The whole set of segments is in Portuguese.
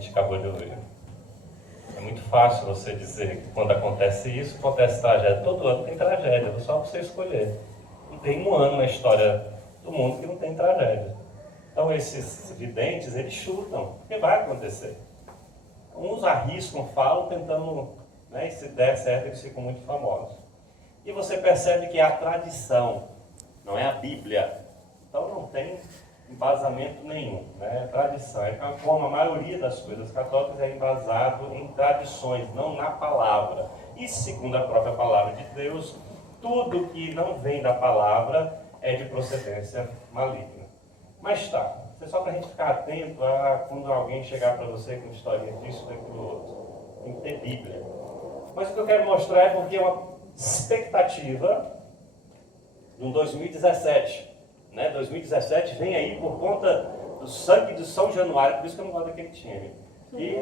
gente acabou de ouvir. É muito fácil você dizer que quando acontece isso, acontece tragédia. Todo ano tem tragédia, só você escolher. Não tem um ano na história do mundo que não tem tragédia. Então esses videntes, eles chutam, porque vai acontecer. Uns arriscam, falam, tentando, né, e se der certo, eles ficam muito famosos. E você percebe que é a tradição, não é a Bíblia. Então não tem embasamento nenhum, né? É tradição. É como a maioria das coisas católicas é embasado em tradições, não na palavra. E segundo a própria palavra de Deus, tudo que não vem da palavra é de procedência maligna. Mas tá, isso é só para a gente ficar atento a quando alguém chegar para você com historinha disso, daquilo outro. Tem que ter Bíblia. Mas o que eu quero mostrar é porque é uma expectativa de um 2017. Né? 2017 vem aí por conta do sangue de São Januário, por isso que eu não gosto daquele time. E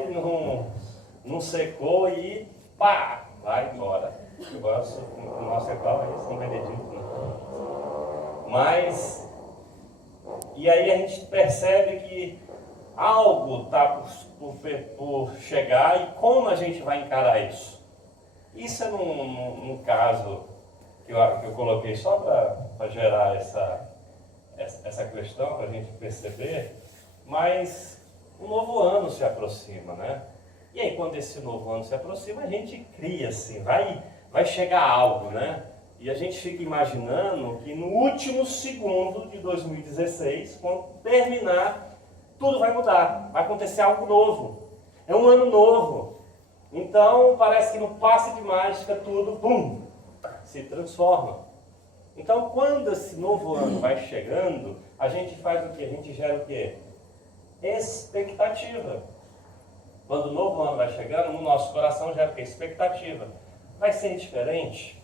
não secou e pá, vai embora. Eu gosto, o nosso é qual é São Benedito. Né? Mas, e aí a gente percebe que algo está por chegar e como a gente vai encarar isso? Isso é num caso que eu coloquei só para gerar essa questão, para a gente perceber, mas um novo ano se aproxima, né? E aí, quando esse novo ano se aproxima, a gente cria assim, vai chegar algo, né? E a gente fica imaginando que no último segundo de 2016, quando terminar, tudo vai mudar, vai acontecer algo novo. É um ano novo. Então, parece que no passe de mágica tudo, bum, se transforma. Então, quando esse novo ano vai chegando, a gente faz o quê? A gente gera o quê? Expectativa. Quando o novo ano vai chegando, no nosso coração gera o quê? Expectativa. Vai ser diferente?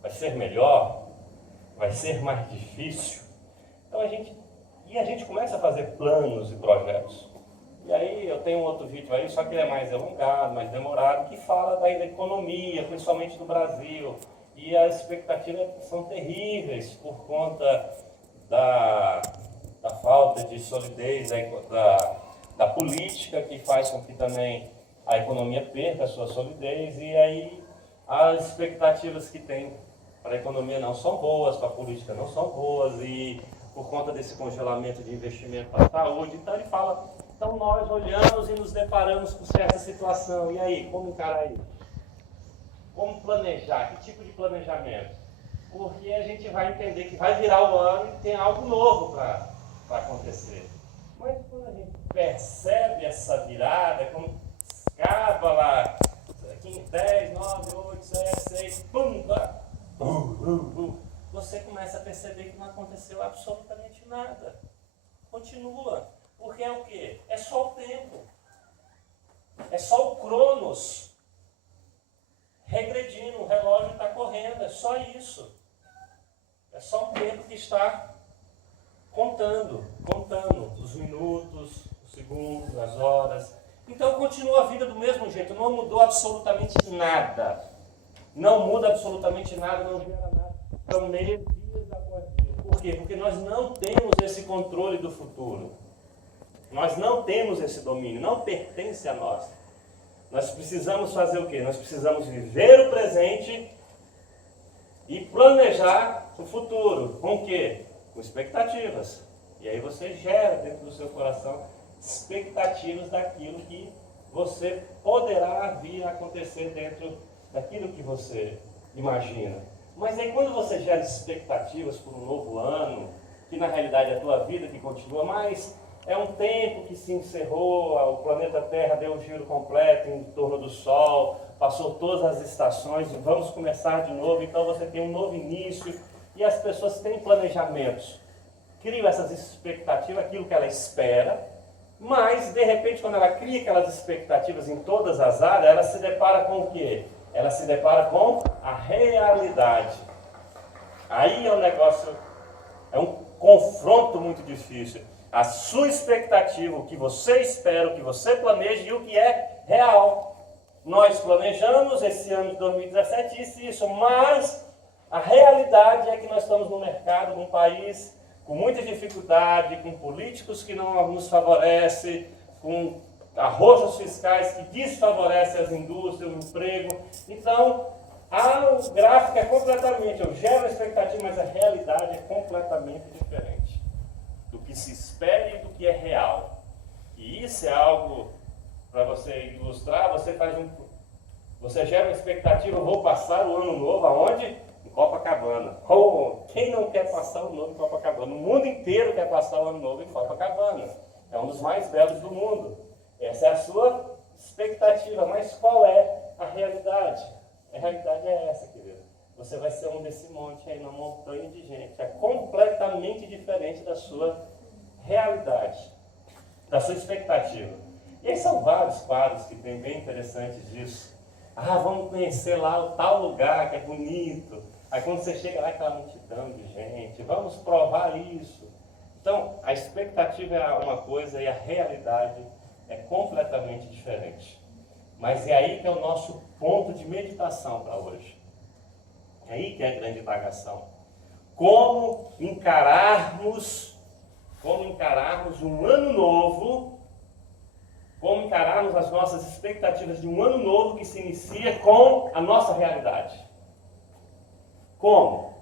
Vai ser melhor? Vai ser mais difícil? Então, a gente começa a fazer planos e projetos. E aí, eu tenho um outro vídeo aí, só que ele é mais alongado, mais demorado, que fala da economia, principalmente do Brasil. E as expectativas são terríveis por conta da falta de solidez da política, que faz com que também a economia perca a sua solidez. E aí as expectativas que tem para a economia não são boas, para a política não são boas, e por conta desse congelamento de investimento para a saúde. Então ele fala, então nós olhamos e nos deparamos com certa situação. E aí, como encarar isso? Como planejar? Que tipo de planejamento? Porque a gente vai entender que vai virar o ano e tem algo novo para acontecer. Mas quando a gente percebe essa virada, como acaba lá, 10, 9, 8, 7, 6, pum, você começa a perceber que não aconteceu absolutamente nada. Continua. Porque é o quê? É só o tempo. É só o Cronos regredindo, o relógio está correndo, é só isso. É só um tempo que está contando os minutos, os segundos, as horas. Então continua a vida do mesmo jeito, não mudou absolutamente nada. Não muda absolutamente nada, não gera nada. São meses após dias. Por quê? Porque nós não temos esse controle do futuro. Nós não temos esse domínio, não pertence a nós. Nós precisamos fazer o quê? Nós precisamos viver o presente e planejar o futuro. Com o quê? Com expectativas. E aí você gera dentro do seu coração expectativas daquilo que você poderá vir a acontecer dentro daquilo que você imagina. Mas aí quando você gera expectativas por um novo ano, que na realidade é a tua vida que continua, mas é um tempo que se encerrou, o planeta Terra deu um giro completo em torno do Sol, passou todas as estações e vamos começar de novo, então você tem um novo início e as pessoas têm planejamentos, criam essas expectativas, aquilo que ela espera, mas de repente quando ela cria aquelas expectativas em todas as áreas, ela se depara com o quê? Ela se depara com a realidade. Aí é um negócio, é um confronto muito difícil. A sua expectativa, o que você espera, o que você planeja e o que é real. Nós planejamos esse ano de 2017 isso e isso, mas a realidade é que nós estamos no mercado, num país com muita dificuldade, com políticos que não nos favorecem, com arrojos fiscais que desfavorecem as indústrias, o emprego. Então, o gráfico é completamente, eu gero a expectativa, mas a realidade é completamente diferente do que se espera e do que é real. E isso é algo, para você ilustrar, você gera uma expectativa, eu vou passar o ano novo aonde? Em Copacabana. Quem não quer passar o ano novo em Copacabana? O mundo inteiro quer passar o ano novo em Copacabana. É um dos mais belos do mundo. Essa é a sua expectativa, mas qual é a realidade? A realidade é essa, querido. Você vai ser um desse monte aí, uma montanha de gente. É completamente diferente da sua realidade, da sua expectativa. E aí são vários quadros que tem bem interessantes disso. Vamos conhecer lá o tal lugar que é bonito. Aí quando você chega lá, aquela multidão de gente, vamos provar isso. Então, a expectativa é uma coisa e a realidade é completamente diferente. Mas é aí que é o nosso ponto de meditação para hoje. É aí que é a grande indagação. Como encararmos um ano novo, como encararmos as nossas expectativas de um ano novo que se inicia com a nossa realidade. Como?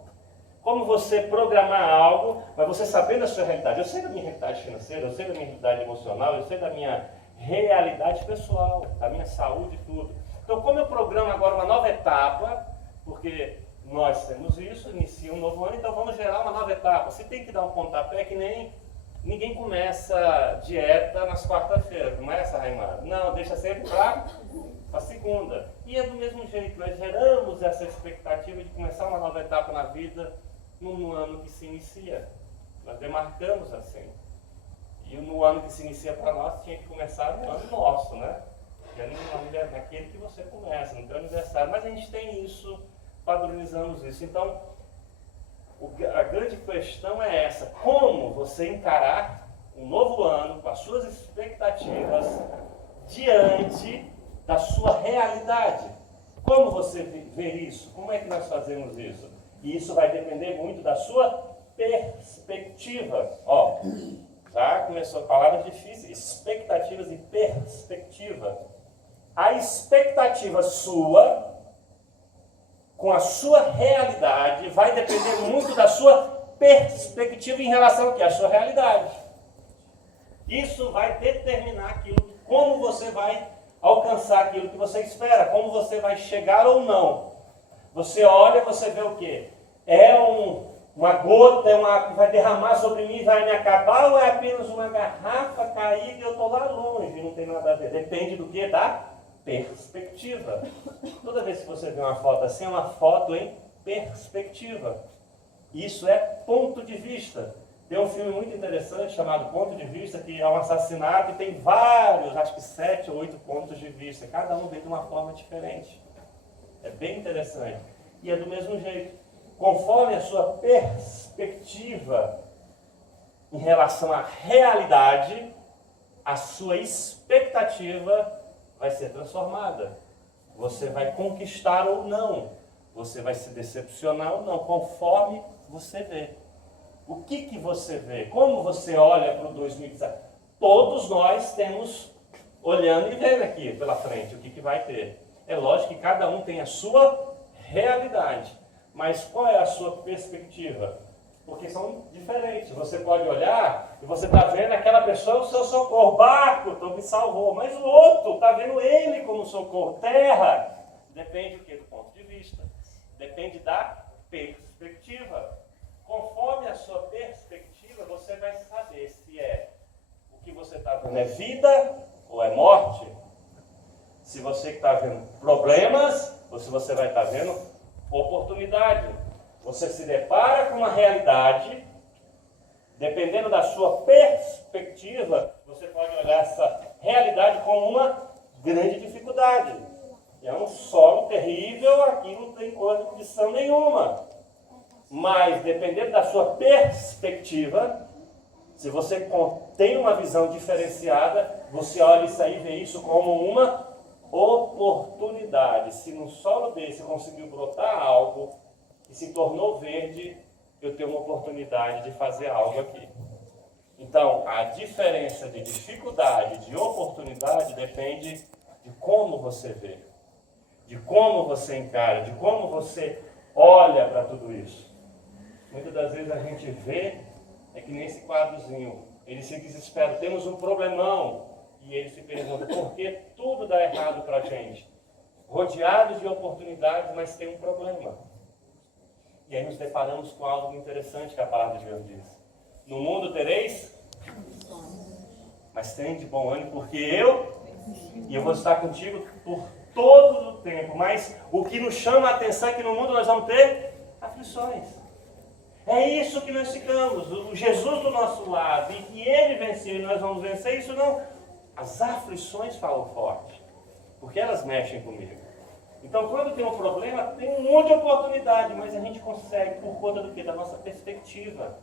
Como você programar algo, mas você sabendo a sua realidade. Eu sei da minha realidade financeira, eu sei da minha realidade emocional, eu sei da minha realidade pessoal, da minha saúde e tudo. Então, como eu programo agora uma nova etapa, porque nós temos isso, inicia um novo ano, então vamos gerar uma nova etapa. Se tem que dar um pontapé, que nem ninguém começa dieta nas quarta-feiras, começa, Raimar? Não, deixa sempre para a segunda. E é do mesmo jeito, nós geramos essa expectativa de começar uma nova etapa na vida no ano que se inicia. Nós demarcamos assim. E no ano que se inicia para nós, tinha que começar no ano nosso, né? Que é naquele que você começa, no teu aniversário. Mas a gente tem isso, padronizamos isso. Então, a grande questão é essa. Como você encarar um novo ano com as suas expectativas diante da sua realidade? Como você vê isso? Como é que nós fazemos isso? E isso vai depender muito da sua perspectiva. Já começou palavras difíceis, expectativas e perspectiva. A expectativa sua, com a sua realidade, vai depender muito da sua perspectiva em relação ao que? A sua realidade. Isso vai determinar como você vai alcançar aquilo que você espera, como você vai chegar ou não. Você olha, você vê o quê? É uma gota, que vai derramar sobre mim e vai me acabar, ou é apenas uma garrafa caída e eu estou lá longe e não tem nada a ver? Depende do quê? Da perspectiva. Toda vez que você vê uma foto assim, é uma foto em perspectiva. Isso é ponto de vista. Tem um filme muito interessante chamado Ponto de Vista, que é um assassinato e tem vários, acho que 7 ou 8 pontos de vista. Cada um vem de uma forma diferente. É bem interessante. E é do mesmo jeito. Conforme a sua perspectiva em relação à realidade, a sua expectativa vai ser transformada. Você vai conquistar ou não. Você vai se decepcionar ou não, conforme você vê. O que você vê? Como você olha para o 2017? Todos nós temos olhando e vendo aqui pela frente o que vai ter. É lógico que cada um tem a sua realidade. Mas qual é a sua perspectiva? Porque são diferentes. Você pode olhar e você está vendo aquela pessoa o seu socorro. Barco, então me salvou. Mas o outro está vendo ele como socorro. Terra. Depende do quê? Do ponto de vista. Depende da perspectiva. Conforme a sua perspectiva, você vai saber se o que você está vendo é vida ou é morte. Se você está vendo problemas, ou se você vai estar vendo oportunidade. Você se depara com uma realidade, dependendo da sua perspectiva, você pode olhar essa realidade como uma grande dificuldade. É um solo terrível, aqui não tem condição nenhuma. Mas, dependendo da sua perspectiva, se você tem uma visão diferenciada, você olha isso aí e vê isso como uma oportunidade. Se no solo desse conseguiu brotar algo e se tornou verde, eu tenho uma oportunidade de fazer algo aqui. Então, a diferença de dificuldade, de oportunidade, depende de como você vê, de como você encara, de como você olha para tudo isso. Muitas das vezes a gente vê, é que nesse quadrozinho, ele se desespera, temos um problemão, e ele se pergunta por que tudo dá errado para a gente. Rodeados de oportunidades, mas tem um problema. E aí nos deparamos com algo interessante que a palavra de Deus diz. No mundo tereis, mas tem de bom ânimo, porque eu vou estar contigo por todo o tempo. Mas o que nos chama a atenção é que no mundo nós vamos ter aflições. É isso que nós ficamos, o Jesus do nosso lado, e que Ele venceu e nós vamos vencer, isso não. As aflições falam forte, porque elas mexem comigo. Então, quando tem um problema, tem um monte de oportunidade, mas a gente consegue por conta do quê? Da nossa perspectiva.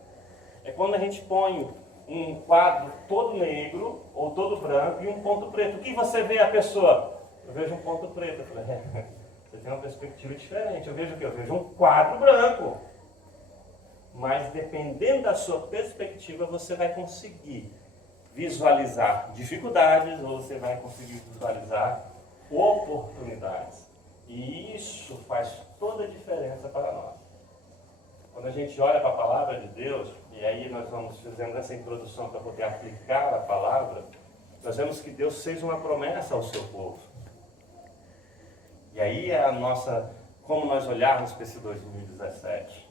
É quando a gente põe um quadro todo negro ou todo branco e um ponto preto. O que você vê a pessoa? Eu vejo um ponto preto. Eu falei, você tem uma perspectiva diferente. Eu vejo o quê? Eu vejo um quadro branco. Mas dependendo da sua perspectiva, você vai conseguir visualizar dificuldades ou você vai conseguir visualizar oportunidades. E isso faz toda a diferença para nós. Quando a gente olha para a palavra de Deus, e aí nós vamos fazendo essa introdução para poder aplicar a palavra, nós vemos que Deus fez uma promessa ao seu povo. E aí é a nossa, como nós olharmos para esse 2017,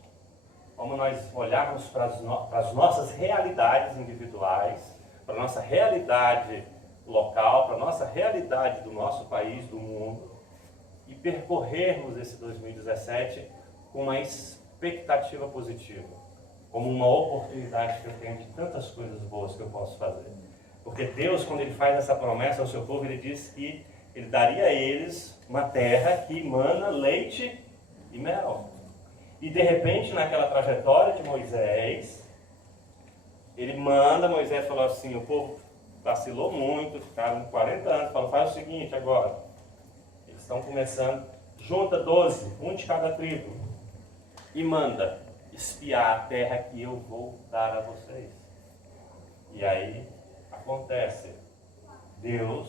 como nós olharmos para as nossas realidades individuais, para a nossa realidade local, para a nossa realidade do nosso país, do mundo, e percorrermos esse 2017 com uma expectativa positiva, como uma oportunidade que eu tenho de tantas coisas boas que eu posso fazer. Porque Deus, quando Ele faz essa promessa ao seu povo, Ele diz que Ele daria a eles uma terra que emana leite e mel. E de repente, naquela trajetória de Moisés, Moisés falou assim, o povo vacilou muito, ficaram 40 anos, falou, faz o seguinte agora, eles estão começando, junta 12, um de cada tribo, e manda espiar a terra que eu vou dar a vocês. E aí acontece,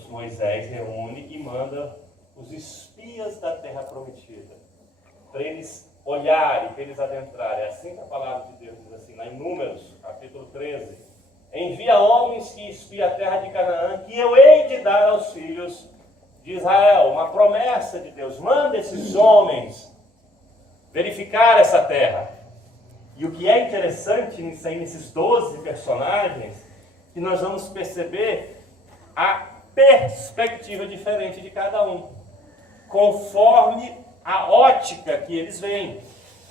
Moisés reúne e manda os espias da terra prometida, para eles olharem, para eles adentrarem. É assim que a palavra de Deus diz assim, lá em Números, capítulo 13. Envia homens que espiem a terra de Canaã, que eu hei de dar aos filhos de Israel. Uma promessa de Deus. Manda esses homens verificar essa terra. E o que é interessante nesses 12 personagens, que nós vamos perceber a perspectiva diferente de cada um, conforme a ótica que eles veem,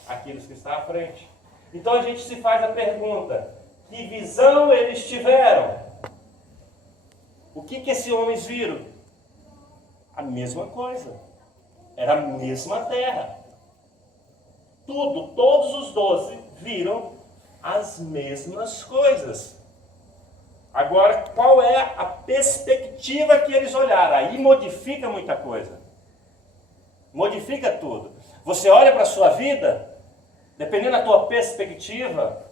aqueles que estão à frente. Então a gente se faz a pergunta, que visão eles tiveram? O que esses homens viram? A mesma coisa. Era a mesma terra. Todos os 12 viram as mesmas coisas. Agora, qual é a perspectiva que eles olharam? Aí modifica muita coisa. Modifica tudo. Você olha para a sua vida, dependendo da tua perspectiva,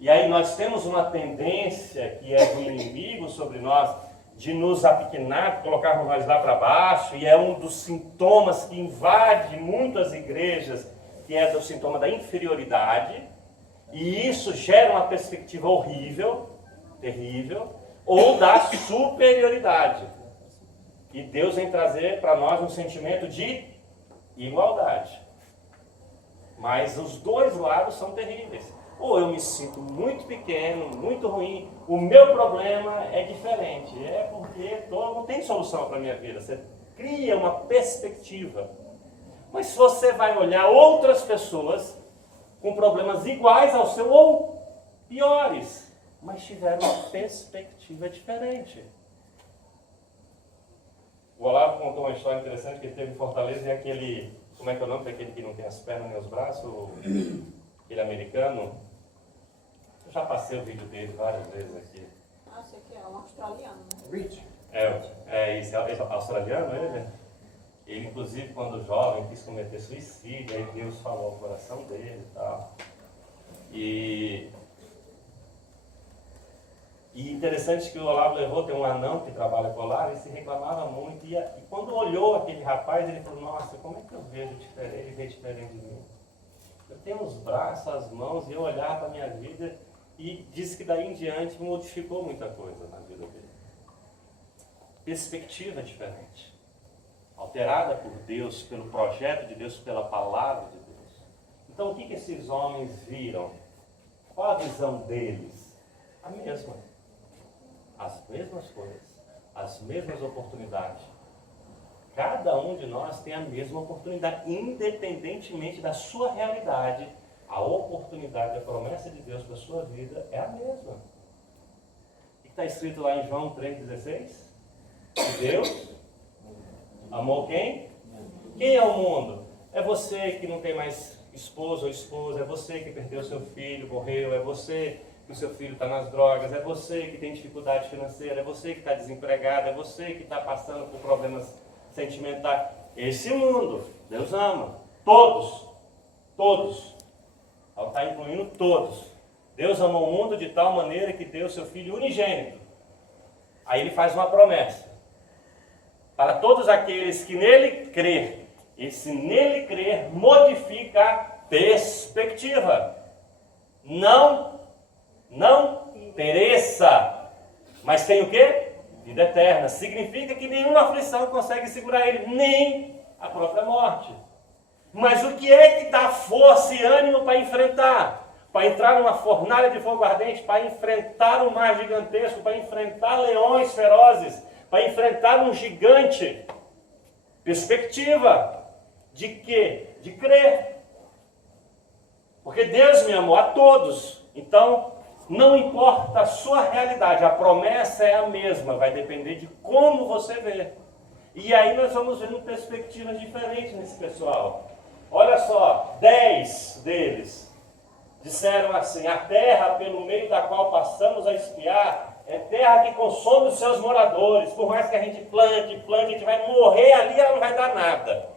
e aí nós temos uma tendência que é do inimigo sobre nós, de nos apequenar, colocarmos nós lá para baixo, e é um dos sintomas que invade muitas igrejas, que é o sintoma da inferioridade, e isso gera uma perspectiva horrível, terrível, ou da superioridade. E Deus vem trazer para nós um sentimento de igualdade. Mas os dois lados são terríveis. Ou eu me sinto muito pequeno, muito ruim, o meu problema é diferente. É porque não tem solução para a minha vida. Você cria uma perspectiva. Mas se você vai olhar outras pessoas com problemas iguais ao seu ou piores, mas tiveram uma perspectiva diferente. O Olavo contou uma história interessante que ele teve em Fortaleza, e aquele, como é que é o nome daquele que não tem as pernas nem os braços? Aquele americano. Eu já passei o vídeo dele várias vezes aqui. Ah, sei que é um australiano, né? Rich. É australiano ele? Ele, inclusive, quando jovem, quis cometer suicídio, aí Deus falou ao coração dele e tal. E E interessante que o Olavo levou, tem um anão que trabalha com o Olavo, ele se reclamava muito. E quando olhou aquele rapaz, ele falou, nossa, como é que eu vejo diferente, ele vê diferente de mim? Eu tenho os braços, as mãos, e eu olhar para a minha vida, e disse que daí em diante modificou muita coisa na vida dele. Perspectiva diferente. Alterada por Deus, pelo projeto de Deus, pela palavra de Deus. Então o que esses homens viram? Qual a visão deles? A mesma. As mesmas coisas, as mesmas oportunidades. Cada um de nós tem a mesma oportunidade, independentemente da sua realidade. A oportunidade, a promessa de Deus para a sua vida é a mesma. O que está escrito lá em João 3,16? Deus amou quem? Quem é o mundo? É você que não tem mais esposo ou esposa, é você que perdeu seu filho, morreu, é você que o seu filho está nas drogas, é você que tem dificuldade financeira, é você que está desempregado, é você que está passando por problemas sentimentais. Esse mundo, Deus ama. Todos. Todos. Ela está incluindo todos. Deus amou o mundo de tal maneira que deu seu Filho unigênito. Aí ele faz uma promessa. Para todos aqueles que nele crer. Esse nele crer modifica a perspectiva. Não pereça, mas tem o quê? Vida eterna. Significa que nenhuma aflição consegue segurar ele, nem a própria morte. Mas o que é que dá força e ânimo para enfrentar? Para entrar numa fornalha de fogo ardente, para enfrentar um mar gigantesco, para enfrentar leões ferozes, para enfrentar um gigante? Perspectiva. De quê? De crer. Porque Deus me amou a todos. Então, não importa a sua realidade, a promessa é a mesma, vai depender de como você vê. E aí nós vamos vendo perspectivas diferentes nesse pessoal. Olha só, 10 deles disseram assim: a terra pelo meio da qual passamos a espiar é terra que consome os seus moradores. Por mais que a gente plante, a gente vai morrer ali, ela não vai dar nada.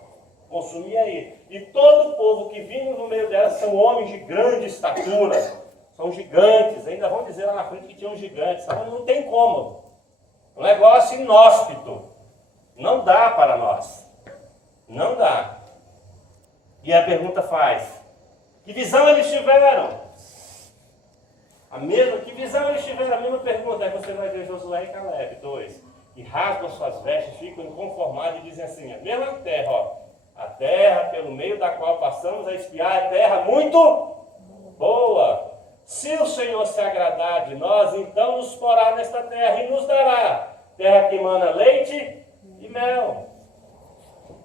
Consumir aí. E todo o povo que vimos no meio dela são homens de grande estatura. São gigantes. Ainda vão dizer lá na frente que tinham gigantes. Não tem como. Um negócio inóspito. Não dá para nós. Não dá. E a pergunta faz: que visão eles tiveram? Que visão eles tiveram? A mesma pergunta. Aí você vai ver Josué e Caleb, 2. Que rasgam suas vestes, ficam inconformados e dizem assim: a mesma terra, ó. A terra pelo meio da qual passamos a espiar é terra muito boa. Se o Senhor se agradar de nós, então nos porá nesta terra e nos dará terra que emana leite e mel.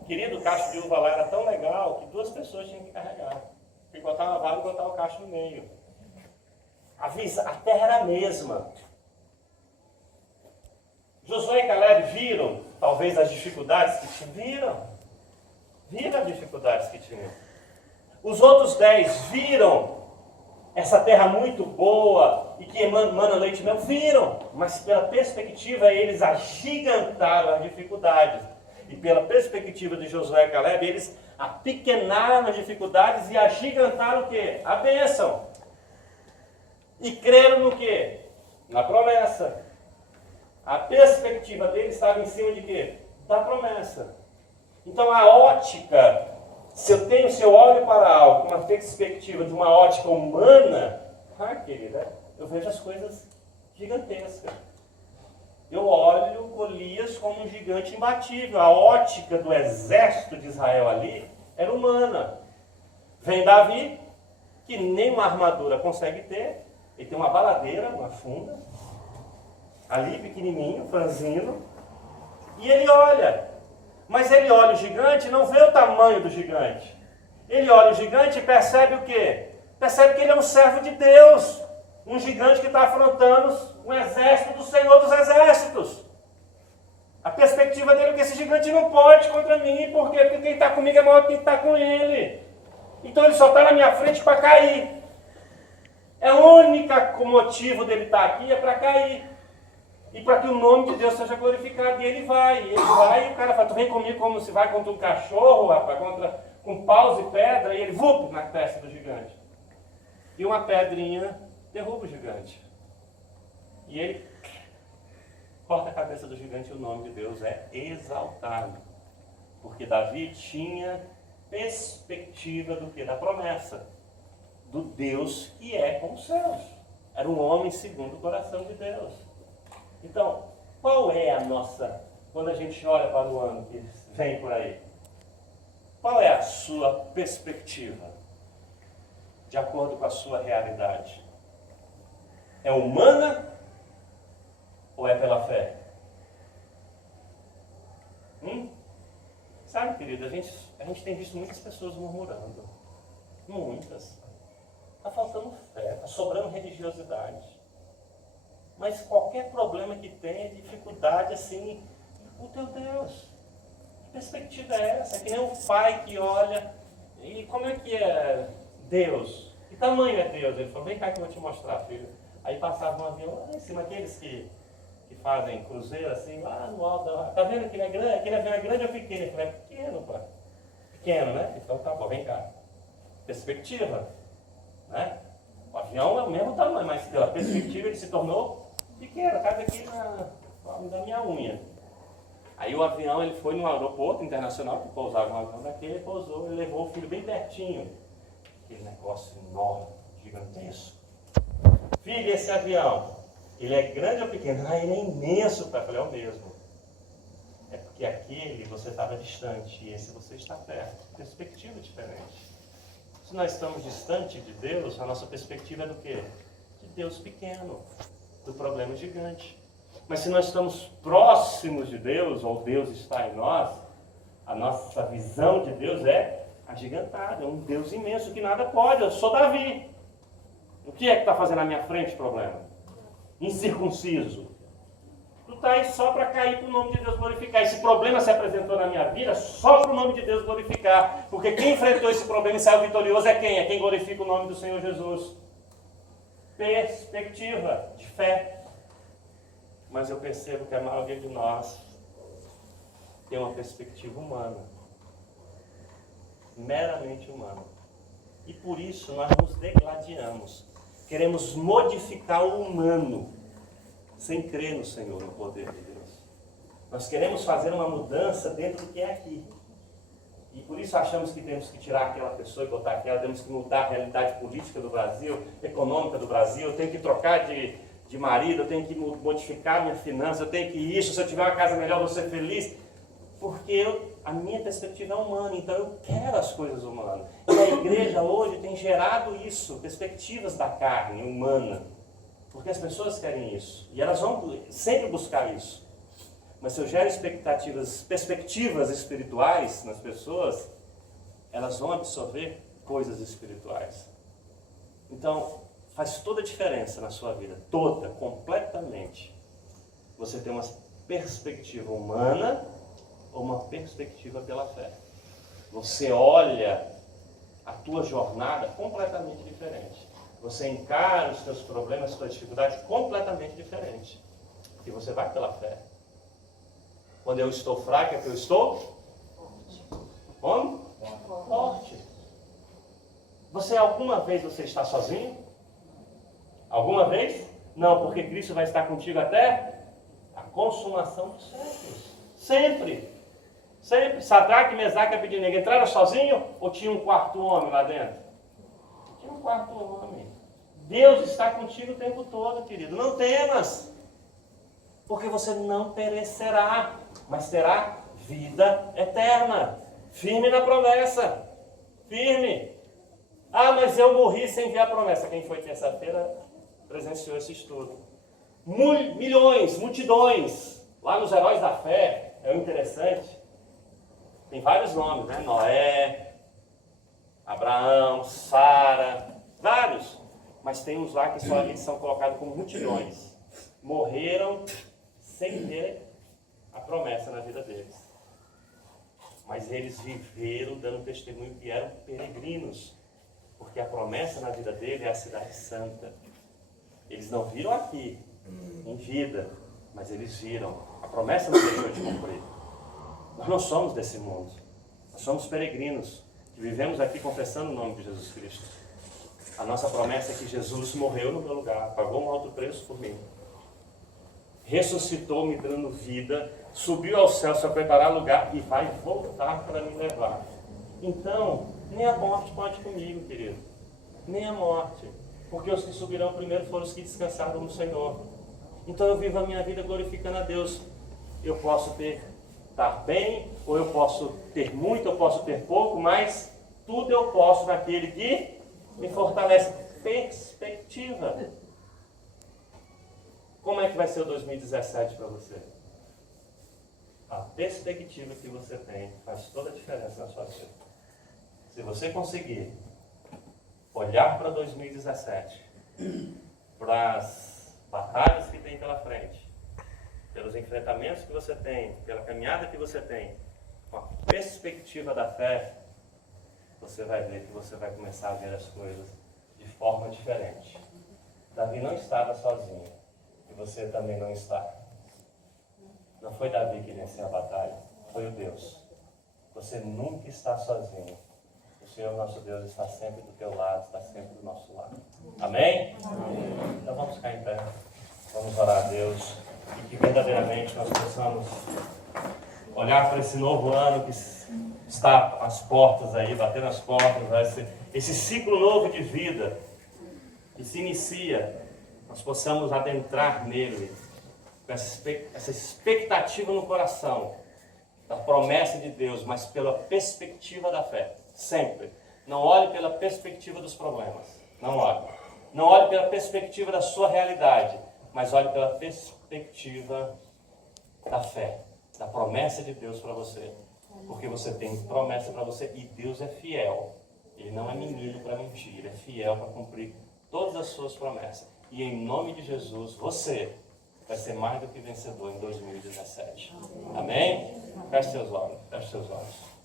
Querido, o cacho de uva lá era tão legal que 2 pessoas tinham que carregar. Picotar uma vara e botar o cacho no meio. A terra era a mesma. Josué e Caleb viram, talvez, as dificuldades que tinham. Viram as dificuldades que tinham. Os outros 10 viram essa terra muito boa e que emana leite e mel. Viram, mas pela perspectiva eles agigantaram as dificuldades. E pela perspectiva de Josué e Caleb, eles apequenaram as dificuldades e agigantaram o quê? A bênção. E creram no quê? Na promessa. A perspectiva deles estava em cima de quê? Da promessa. Então a ótica, se eu olho para algo com uma perspectiva de uma ótica humana, querida, eu vejo as coisas gigantescas. Eu olho Golias como um gigante imbatível. A ótica do exército de Israel ali era humana. Vem Davi, que nem uma armadura consegue ter. Ele tem uma baladeira, uma funda, ali pequenininho, franzino, e ele olha. Mas ele olha o gigante e não vê o tamanho do gigante. Ele olha o gigante e percebe o quê? Percebe que ele é um servo de Deus. Um gigante que está afrontando um exército do Senhor dos Exércitos. A perspectiva dele é que esse gigante não pode contra mim. Por quê? Porque quem está comigo é maior que quem está com ele. Então ele só está na minha frente para cair. É o único motivo dele estar aqui é para cair. E para que o nome de Deus seja glorificado. E ele vai e o cara fala: tu vem comigo como se vai contra um cachorro, rapaz, com paus e pedra. E ele vup na testa do gigante. E uma pedrinha derruba o gigante. E ele corta a cabeça do gigante e o nome de Deus é exaltado. Porque Davi tinha perspectiva do que? Da promessa. Do Deus que é com os céus. Era um homem segundo o coração de Deus. Então, qual é a nossa, quando a gente olha para o ano que vem por aí, qual é a sua perspectiva? De acordo com a sua realidade. É humana ou é pela fé? Sabe, querido, a gente tem visto muitas pessoas murmurando. Muitas. Está faltando fé, está sobrando religiosidade. Mas qualquer problema que tenha, dificuldade assim, o teu Deus. Que perspectiva é essa? É que nem um pai que olha, e como é que é Deus? Que tamanho é Deus? Ele falou, vem cá que eu vou te mostrar, filho. Aí passava um avião lá em cima, aqueles que fazem cruzeiro assim, lá no alto. Tá vendo que ele é grande? Aquele avião é grande ou pequeno? Ele falou, é pequeno, pai. Pequeno, né? Então tá bom, vem cá. Perspectiva, né? O avião é o mesmo tamanho, mas pela perspectiva ele se tornou pequeno, cabe aqui da minha unha. Aí o avião, ele foi no aeroporto internacional, que pousava um avião daquele, ele pousou, ele levou o filho bem pertinho. Aquele negócio enorme, gigantesco. Filho, esse avião, ele é grande ou pequeno? Ah, ele é imenso, pai. Eu falei, é o mesmo. É porque aquele você estava distante e esse você está perto. Perspectiva diferente. Se nós estamos distante de Deus, a nossa perspectiva é do quê? De Deus pequeno, do problema gigante. Mas se nós estamos próximos de Deus, ou Deus está em nós, a nossa visão de Deus é agigantada, é um Deus imenso que nada pode. Eu sou Davi. O que é que está fazendo na minha frente o problema? Incircunciso. Tu está aí só para cair para o nome de Deus glorificar. Esse problema se apresentou na minha vida só para o nome de Deus glorificar. Porque quem enfrentou esse problema e saiu vitorioso é quem? É quem glorifica o nome do Senhor Jesus. Perspectiva de fé. Mas eu percebo que a maioria de nós tem uma perspectiva humana. Meramente humana. E por isso nós nos degladiamos. Queremos modificar o humano, sem crer no Senhor, no poder de Deus. Nós queremos fazer uma mudança dentro do que é aqui. E por isso achamos que temos que tirar aquela pessoa e botar aquela, temos que mudar a realidade política do Brasil, econômica do Brasil, eu tenho que trocar de marido, eu tenho que modificar minha finança, eu tenho que isso, se eu tiver uma casa melhor, eu vou ser feliz. Porque a minha perspectiva é humana, então eu quero as coisas humanas. E a igreja hoje tem gerado isso, perspectivas da carne humana. Porque as pessoas querem isso. E elas vão sempre buscar isso. Mas se eu gero perspectivas espirituais nas pessoas, elas vão absorver coisas espirituais. Então, faz toda a diferença na sua vida. Toda, completamente. Você tem uma perspectiva humana ou uma perspectiva pela fé. Você olha a tua jornada completamente diferente. Você encara os seus problemas, as suas dificuldades completamente diferente. E você vai pela fé. Quando eu estou fraco, é que eu estou? Como? Forte. Alguma vez você está sozinho? Alguma vez? Não, porque Cristo vai estar contigo até a consumação dos séculos. Sempre. Sempre. Sadraque, Mesaque e Abednego entraram sozinho ou tinha um quarto homem lá dentro? Tinha um quarto homem. Deus está contigo o tempo todo, querido. Não temas. Porque você não perecerá, mas terá vida eterna. Firme na promessa. Firme. Ah, mas eu morri sem ver a promessa. Quem foi terça-feira presenciou esse estudo. Milhões, multidões. Lá nos Heróis da Fé, é interessante. Tem vários nomes, né? Noé, Abraão, Sara, vários. Mas tem uns lá que só ali são colocados como multidões. Morreram sem ver a promessa na vida deles. Mas eles viveram dando testemunho que eram peregrinos. Porque a promessa na vida dele é a cidade santa. Eles não viram aqui, em vida, mas eles viram. A promessa não deixou de cumprir. Nós não somos desse mundo. Nós somos peregrinos, que vivemos aqui confessando o nome de Jesus Cristo. A nossa promessa é que Jesus morreu no meu lugar, pagou um alto preço por mim. ressuscitou me dando vida, subiu ao céu para preparar lugar e vai voltar para me levar. Então, nem a morte pode comigo, querido. Nem a morte. Porque os que subirão primeiro foram os que descansaram no Senhor. Então eu vivo a minha vida glorificando a Deus. Eu posso estar bem, ou eu posso ter muito, eu posso ter pouco, mas tudo eu posso naquele que me fortalece. Perspectiva. Como é que vai ser o 2017 para você? A perspectiva que você tem faz toda a diferença na sua vida. Se você conseguir olhar para 2017, para as batalhas que tem pela frente, pelos enfrentamentos que você tem, pela caminhada que você tem, com a perspectiva da fé, você vai ver que você vai começar a ver as coisas de forma diferente. Davi não estava sozinho, e você também não está. Não foi Davi que venceu a batalha, foi o Deus. Você nunca está sozinho. O Senhor nosso Deus está sempre do teu lado, está sempre do nosso lado. Amém? Amém. Então vamos ficar em pé. Vamos orar a Deus. E que verdadeiramente nós possamos olhar para esse novo ano que está às portas aí, batendo as portas, esse ciclo novo de vida que se inicia, nós possamos adentrar nele, com essa expectativa no coração, da promessa de Deus, mas pela perspectiva da fé. Sempre. Não olhe pela perspectiva dos problemas. Não olhe. Não olhe pela perspectiva da sua realidade, mas olhe pela perspectiva da fé, da promessa de Deus para você. Porque você tem promessa para você e Deus é fiel. Ele não é menino para mentir, Ele é fiel para cumprir todas as suas promessas. E em nome de Jesus, você vai ser mais do que vencedor em 2017. Amém? Feche seus olhos. Feche seus olhos.